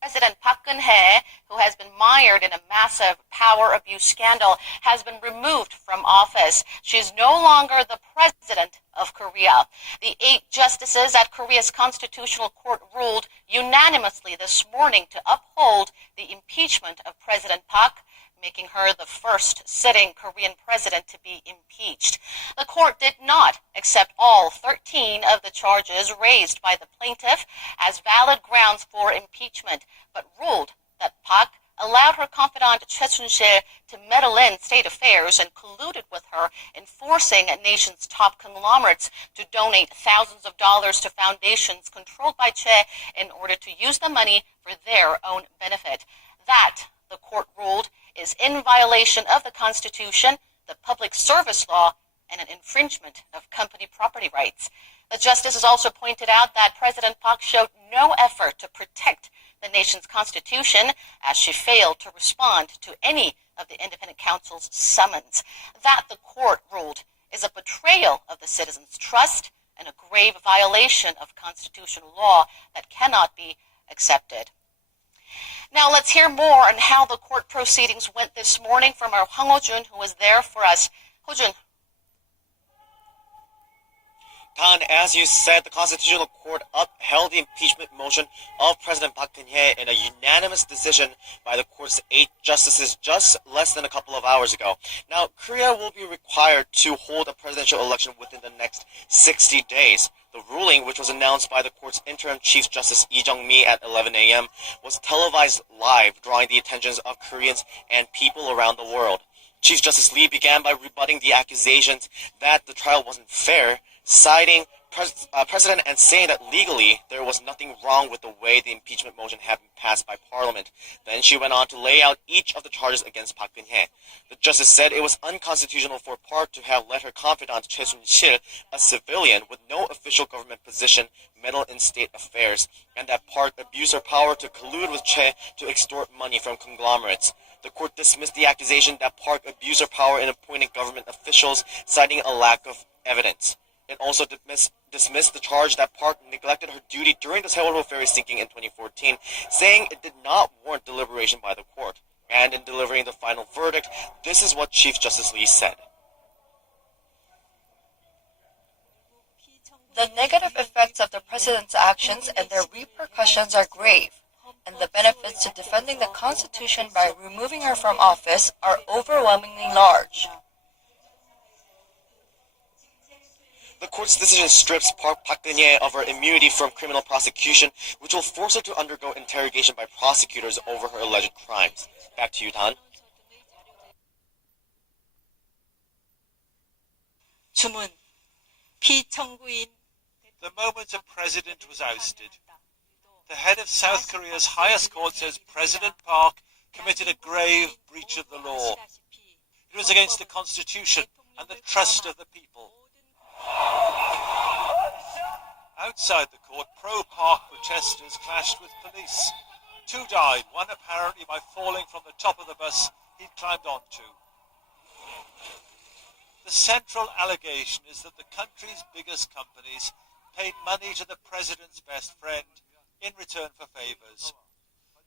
President Park Geun-hye, who has been mired in a massive power abuse scandal, has been removed from office. She is no longer the president of Korea. The 8 justices at Korea's Constitutional Court ruled unanimously this morning to uphold the impeachment of President Park, making her the first sitting Korean president to be impeached. The court did not accept all 13 of the charges raised by the plaintiff as valid grounds for impeachment, but ruled that Park allowed her confidant Choi Soon-sil to meddle in state affairs and colluded with her in forcing a nation's top conglomerates to donate thousands of dollars to foundations controlled by Choi in order to use the money for their own benefit. That, the court ruled, is in violation of the Constitution, the Public Service Law, and an infringement of company property rights. The justices also pointed out that President Park showed no effort to protect the nation's constitution as she failed to respond to any of the independent counsel's summons. That, the court ruled, is a betrayal of the citizens' trust and a grave violation of constitutional law that cannot be accepted. Now let's hear more on how the court proceedings went this morning from our Hwang Ho-jun, who was there for us. Ho-jun. Dan, as you said, the Constitutional Court upheld the impeachment motion of President Park Geun-hye in a unanimous decision by the court's 8 justices just less than a couple of hours ago. Now, Korea will be required to hold a presidential election within the next 60 days. The ruling, which was announced by the court's interim Chief Justice Lee Jung-mi at 11 a.m., was televised live, drawing the attentions of Koreans and people around the world. Chief Justice Lee began by rebutting the accusations that the trial wasn't fair, citing precedent and saying that legally there was nothing wrong with the way the impeachment motion had been passed by Parliament. Then she went on to lay out each of the charges against Park Geun-hye. The justice said it was unconstitutional for Park to have let her confidant Choi Soon-sil, a civilian with no official government position, meddle in state affairs, and that Park abused her power to collude with Choi to extort money from conglomerates. The court dismissed the accusation that Park abused her power in appointing government officials, citing a lack of evidence. It also dismissed the charge that Park neglected her duty during the Seoul ferry sinking in 2014, saying it did not warrant deliberation by the court. And in delivering the final verdict, this is what Chief Justice Lee said. The negative effects of the president's actions and their repercussions are grave, and the benefits to defending the Constitution by removing her from office are overwhelmingly large. The court's decision strips Park Geun-hye of her immunity from criminal prosecution, which will force her to undergo interrogation by prosecutors over her alleged crimes. Back to you, Dan. 주문. 피청구인. The moment a president was ousted. The head of South Korea's highest court says President Park committed a grave breach of the law. It was against the Constitution and the trust of the people. Outside the court, pro-Park protesters clashed with police. 2 died, one apparently by falling from the top of the bus he'd climbed onto. The central allegation is that the country's biggest companies paid money to the president's best friend in return for favors.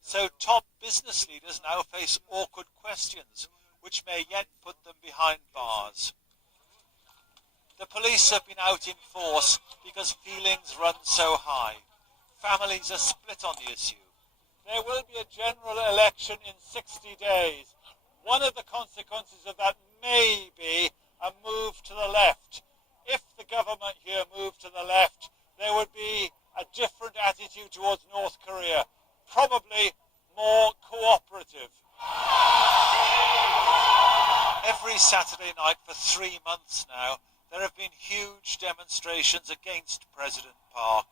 So top business leaders now face awkward questions, which may yet put them behind bars. The police have been out in force because feelings run so high. Families are split on the issue. There will be a general election in 60 days. One of the consequences of that may be a move to the left. If the government here moved to the left, there would be a different attitude towards North Korea, probably more cooperative. Every Saturday night for 3 months now, there have been huge demonstrations against President Park.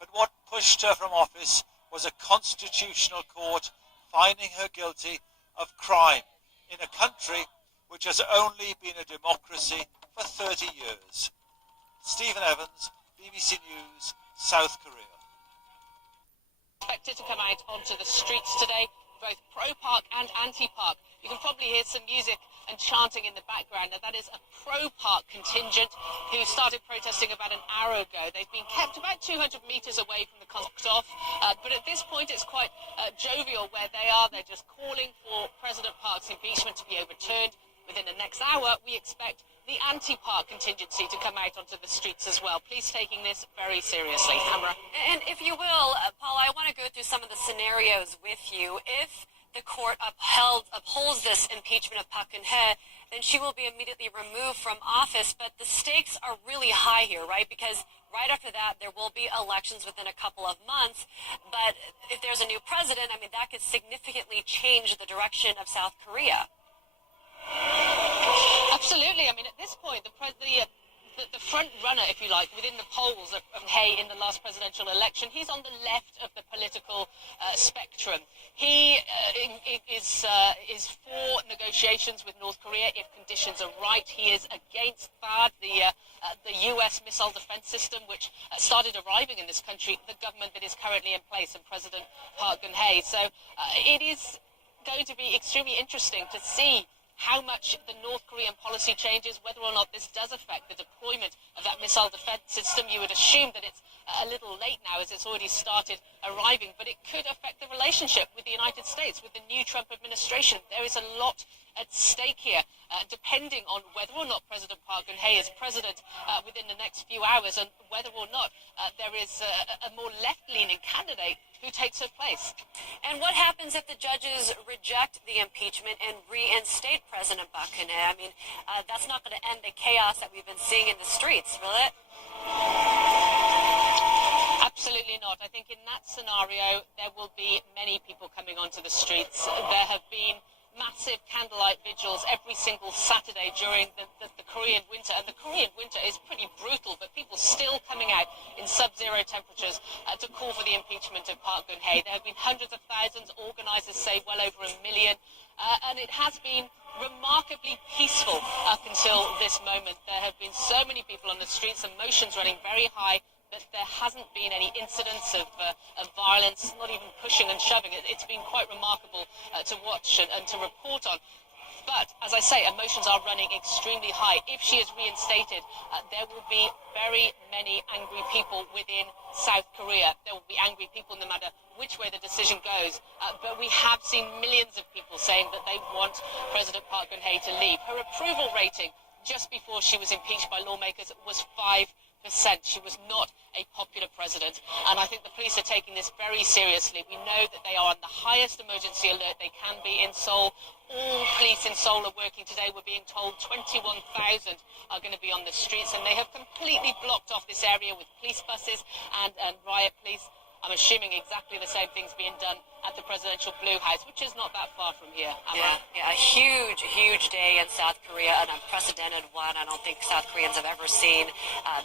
But what pushed her from office was a constitutional court finding her guilty of crime in a country which has only been a democracy for 30 years. Stephen Evans, BBC News, South Korea. Expected to come out onto the streets today, both pro-Park and anti-Park. You can probably hear some music and chanting in the background. Now, that is a pro-Park contingent who started protesting about an hour ago. They've been kept about 200 meters away from the cutoff, but at this point it's quite jovial where they are. They're just calling for President Park's impeachment to be overturned. Within the next hour, we expect the anti-Park contingency to come out onto the streets as well. Police taking this very seriously. Amra. And if you will, Paula, I want to go through some of the scenarios with you. If the court upholds this impeachment of Park Geun-hye, then she will be immediately removed from office. But the stakes are really high here, right? Because right after that, there will be elections within a couple of months. But if there's a new president, I mean, that could significantly change the direction of South Korea. Absolutely. I mean, at this point, the front runner, if you like, within the polls of Hay in the last presidential election, he's on the left of the political spectrum. He is for negotiations with North Korea if conditions are right. He is against THAAD, the U.S. missile defense system, which started arriving in this country, the government that is currently in place, and President Park Geun-hye. So it is going to be extremely interesting to see how much the North Korean policy changes, whether or not this does affect the deployment of that missile defense system. You would assume that it's a little late now as it's already started arriving, but it could affect the relationship with the United States, with the new Trump administration. There is a lot at stake here, depending on whether or not President Park Geun-hye is president within the next few hours, and whether or not there is a more left-leaning candidate who takes her place. And what happens if the judges reject the impeachment and reinstate President Park Geun-hye? I mean, that's not going to end the chaos that we've been seeing in the streets, will it? Absolutely not. I think in that scenario, there will be many people coming onto the streets. There have been massive candlelight vigils every single Saturday during the Korean winter. And the Korean winter is pretty brutal, but people still coming out in sub-zero temperatures to call for the impeachment of Park Geun-hye. There have been hundreds of thousands, organizers say well over 1 million. And it has been remarkably peaceful up until this moment. There have been so many people on the streets, emotions running very high, but there hasn't been any incidents of violence, not even pushing and shoving. It's been quite remarkable to watch and to report on. But, as I say, emotions are running extremely high. If she is reinstated, there will be very many angry people within South Korea. There will be angry people no matter which way the decision goes. But we have seen millions of people saying that they want President Park Geun-hye to leave. Her approval rating just before she was impeached by lawmakers was 5%. She was not a popular president, and I think the police are taking this very seriously. We know that they are on the highest emergency alert they can be in Seoul. All police in Seoul are working today. We're being told 21,000 are going to be on the streets, and they have completely blocked off this area with police buses and riot police. I'm assuming exactly the same things being done at the presidential Blue House, which is not that far from here. Yeah, a huge day in South Korea, an unprecedented one. I don't think South Koreans have ever seen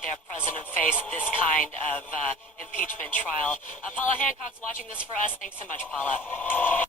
their president face this kind of impeachment trial. Paula Hancock's watching this for us. Thanks so much, Paula.